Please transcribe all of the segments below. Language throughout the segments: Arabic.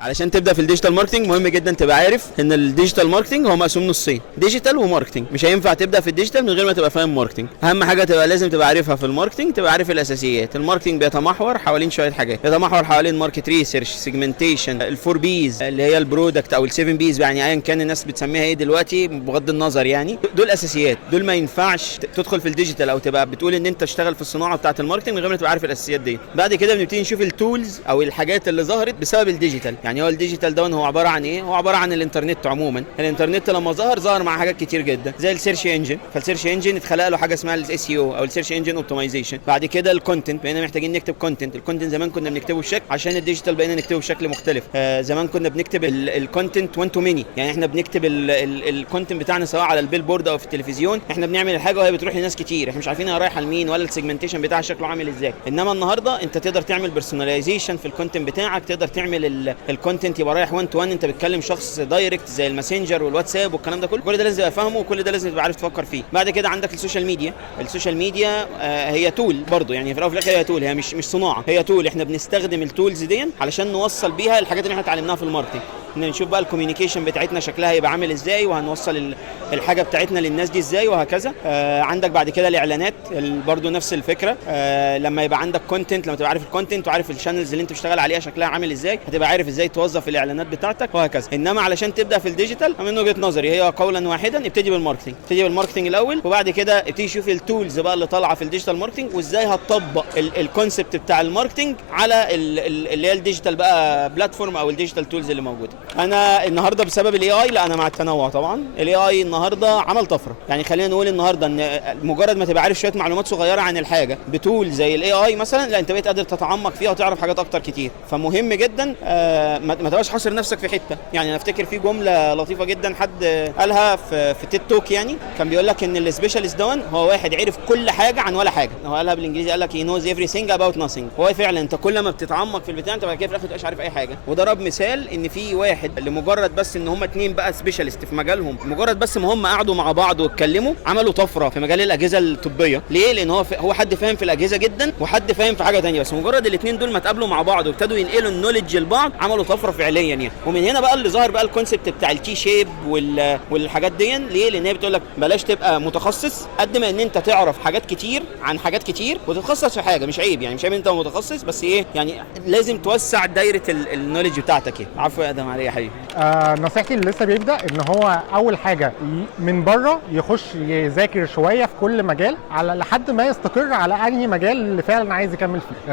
علشان تبدا في الديجيتال ماركتنج مهم جدا تبقى عارف ان الديجيتال ماركتنج هو مقسوم نصين، ديجيتال وماركتنج. مش هينفع تبدا في الديجيتال من غير ما تبقى فاهم ماركتنج. اهم حاجه لازم تبقى عارفها في الماركتنج، تبقى عارف الاساسيات. الماركتنج بيتمحور حوالين شويه حاجات، بيتمحور حوالين ماركت ريسيرش، سيجمنتيشن، الفور بيز اللي هي البرودكت او السيفن بيز، يعني ايا كان الناس بتسميها ايه دلوقتي بغض النظر. يعني دول اساسيات، دول ما ينفعش تدخل في الديجيتال او تبقى بتقول ان انت تشتغل في الصناعه بتاعه الماركتنج من غير ما تبقى عارف الاساسيات دي. بعد كده بنبتدي نشوف التولز او الحاجات اللي ظهرت بسبب الديجيتال. يعني هو الديجيتال ده هو عباره عن ايه؟ هو عباره عن الانترنت عموما. الانترنت لما ظهر مع حاجات كتير جدا زي السيرش انجن، فالسيرش انجن اتخلق له حاجه اسمها الاس اي او او السيرش انجن اوبتمايزيشن. بعد كده الكونتنت، بقينا محتاجين نكتب كونتنت. الكونتنت زمان كنا بنكتبه بشكل، عشان الديجيتال بقينا نكتبه بشكل مختلف. زمان كنا بنكتب الكونتنت 1 تو ماني، يعني احنا بنكتب الكونتنت بتاعنا سواء على البيل بورد او في التلفزيون، احنا بنعمل الحاجه وهي بتروح لناس كتير، احنا مش عارفين هي رايحه لمين ولا السيجمنتيشن بتاعها شكله عامل ازاي. انما النهارده انت تقدر تعمل بيرسوناليزيشن في الكونتنت بتاعك، تقدر تعمل الكونتنت يبقى رايح 1 تو 1، انت بتكلم شخص دايركت زي الماسنجر والواتساب والكلام ده كله. كل ده لازم تبقى فاهمه وكل ده لازم تبقى عارف تفكر فيه. بعد كده عندك السوشيال ميديا. السوشيال ميديا هي تول برضو، يعني في الاول وفي الاخر هي تول، هي مش صناعه، هي تول. احنا بنستخدم التولز دي علشان نوصل بيها الحاجات اللي احنا اتعلمناها في الماركتنج. نشوف بقى الكوميونيكيشن بتاعتنا شكلها هيبقى عامل ازاي، وهنوصل الحاجه بتاعتنا للناس دي ازاي، وهكذا. عندك بعد كده الاعلانات برضو نفس الفكره. لما يبقى عندك كونتنت، لما تبقى عارف الكونتنت وعارف الشانلز اللي انت بتشتغل عليها شكلها عامل ازاي، هتبقى عارف ازاي توظف الاعلانات بتاعتك وهكذا. انما علشان تبدا في الديجيتال من وجهه نظري هي قولا واحدا، ابتدي بالماركتنج. ابتدي بالماركتنج الاول، وبعد كده ابتدي شوف التولز بقى اللي طالعه في الديجيتال ماركتنج، وازاي هتطبق الكونسبت بتاع الماركتنج على اللي هي الديجيتال بقى بلاتفورم او الديجيتال تولز اللي موجوده. انا النهارده بسبب الاي اي، لا انا مع التنوع طبعا. الاي اي النهارده عمل طفره، يعني خلينا نقول النهارده ان مجرد ما تبقى عارف شويه معلومات صغيره عن الحاجه بتول زي الاي اي مثلا، لا انت بقيت قادر تتعمق فيها وتعرف حاجات اكتر كتير. فمهم جدا ما تبقاش حاصر نفسك في حته. يعني انا افتكر في جمله لطيفه جدا حد قالها في تيد توك، يعني كان بيقول لك ان السبيشالست دون هو واحد عرف كل حاجه عن ولا حاجه. هو قالها بالانجليزي، قال لك he knows everything about nothing. هو فعلا انت كل ما بتتعمق في البتاع انت بعد كده في الاخر مش عارف اي حاجه. وضرب مثال ان في واحد لمجرد بس ان هم اتنين بقى سبيشالست في مجالهم، مجرد بس ما هم قعدوا مع بعض واتكلموا عملوا طفره في مجال الاجهزه الطبيه. ليه؟ لان هو حد فاهم في الاجهزه جدا وحد فاهم في حاجه ثانيه، بس مجرد الاثنين دول ما اتقابلوا مع بعض وابتدوا ينقلوا النولج لبعض عملوا طفره فعليا يعني. ومن هنا بقى اللي ظهر بقى الكونسيبت بتاع التي شيب والحاجات دي. ليه؟ لان هي بتقول لك بلاش تبقى متخصص قد ما ان انت تعرف حاجات كتير عن حاجات كتير وتتخصص في حاجه. مش عيب، يعني مش عيب انت متخصص، بس ايه يعني لازم توسع دايره النولج بتاعتك. ايه عفوا يا ادم علي يا حبيبي. نصيحتي اللي لسه بيبدا ان هو اول حاجه من بره يخش يذاكر شويه في كل مجال على لحد ما يستقر على انهي مجال اللي فعلا عايز يكمل فيه.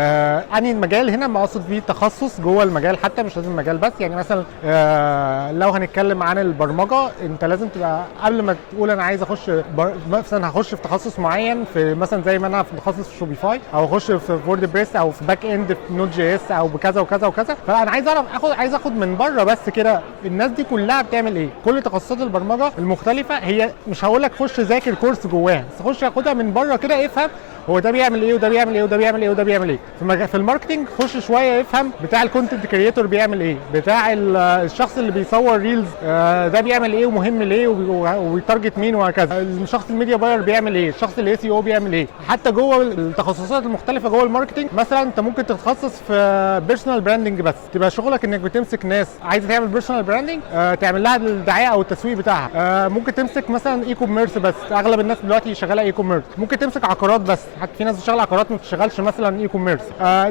انهي المجال هنا ما اقصد بيه تخصص جوه المجال، حتى مش لازم مجال بس. يعني مثلا لو هنتكلم عن البرمجه، انت لازم تبقى قبل ما تقول انا عايز اخش مثلا هخش في تخصص معين، في مثلا زي ما انا في تخصص في شوبيفاي، او اخش في وورد بريس، او في باك اند في نوت جي اس، او بكذا وكذا وكذا. فانا عايز اعرف عايز اخد من بره بس كده الناس دي كلها بتعمل ايه. كل تخصصات البرمجه المختلفه هي مش هقول لك خش ذاكر كورس جواها، بس خش خدها من بره كده، افهم هو ده بيعمل ايه وده بيعمل ايه وده بيعمل ايه وده بيعمل ايه. في الماركتنج خش شويه يفهم بتاع الكونتنت كريتور بيعمل ايه، بتاع الشخص اللي بيصور ريلز ده بيعمل ايه ومهم ليه وبيتارجت مين وهكذا. الشخص الميديا باير بيعمل ايه، الشخص الاي سي او بيعمل ايه. حتى جوه التخصصات المختلفه جوه الماركتنج، مثلا انت ممكن تتخصص في بيرسونال براندنج بس، تبقى شغلك انك بتمسك ناس عايزه تعمل بيرسونال براندنج، تعمل لها الدعايه او التسويق بتاعها. ممكن تمسك مثلا اي كوميرس بس، اغلب الناس دلوقتي شغاله اي كوميرس. ممكن تمسك عقارات بس، حتى في ناس بتشتغل عقارات ما بتشتغلش مثلا اي كوميرس.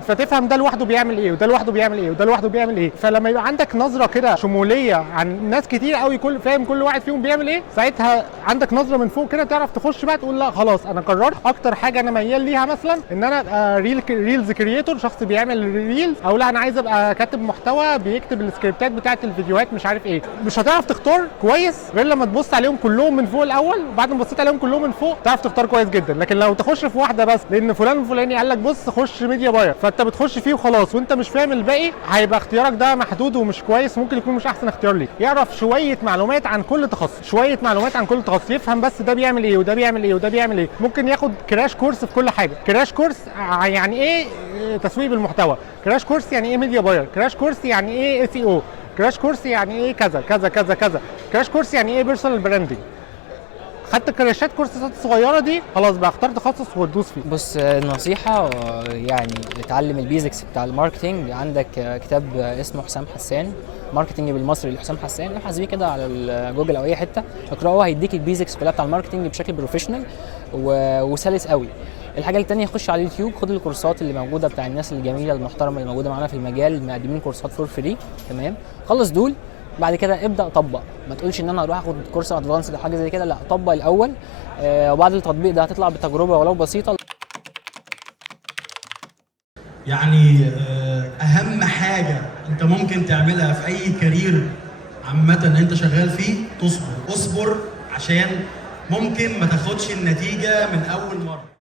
فتفهم ده لوحده بيعمل ايه وده لوحده بيعمل ايه وده لوحده بيعمل ايه. فلما يبقى عندك نظره كده شموليه عن ناس كتير قوي فاهم كل واحد فيهم بيعمل ايه، ساعتها عندك نظره من فوق كده تعرف تخش بقى تقول لا خلاص انا قررت اكتر حاجه انا ميال ليها، مثلا ان انا ابقى ريلز كرييتور، شخص بيعمل ريلز، او لا انا عايز ابقى كاتب محتوى بيكتب السكريبتات بتاعه الفيديوهات مش عارف ايه. مش هتعرف تختار كويس غير لما تبص عليهم كلهم من فوق الاول، وبعد ما بصيت عليهم كلهم من فوق تعرف تختار كويس جدا. لكن لو تخش في واحده بس لان فلان الفلاني قال لك بص خش ميديا باير، فانت بتخش فيه وخلاص وانت مش فاهم الباقي، هيبقى اختيارك ده محدود ومش كويس، ممكن يكون مش احسن اختيار ليك. يعرف شويه معلومات عن كل تخصص، شويه معلومات عن كل تخصص، يفهم بس ده بيعمل ايه وده بيعمل ايه وده بيعمل ايه. ممكن ياخد كراش كورس في كل حاجه. كراش كورس يعني ايه تسويق بالمحتوى، كراش كورس يعني ايه ميديا باير، كراش كورس يعني ايه اس اي او، كراش كورس يعني ايه كذا كذا كذا كذا، كراش كورس يعني ايه بيرسونال براندنج. خدت كراشات كورسات صغيره دي خلاص بقى اختار تخصص وتدوس فيه. بص، النصيحة يعني اتعلم البيزكس بتاع الماركتينج. عندك كتاب اسمه حسام حسان، ماركتينج بالمصري لحسام حسان، ابحث بيه كده على جوجل او اي حتة اقراه، هيديك البيزكس كلها بتاع الماركتينج بشكل بروفيشنال وسلس قوي. الحاجة التانية خش على اليوتيوب، خد الكورسات اللي موجودة بتاع الناس الجميلة المحترمة اللي موجودة معانا في المجال، مقدمين كورسات فور فري. تمام، خلص دول، بعد كده ابدا طبق. ما تقولش ان انا اروح اخد كورس ادفانس او حاجه زي كده، لا، طبق الاول. وبعد التطبيق ده هتطلع بتجربه ولو بسيطه. يعني اهم حاجه انت ممكن تعملها في اي كارير عامه انت شغال فيه، تصبر. اصبر عشان ممكن ما تاخدش النتيجه من اول مره.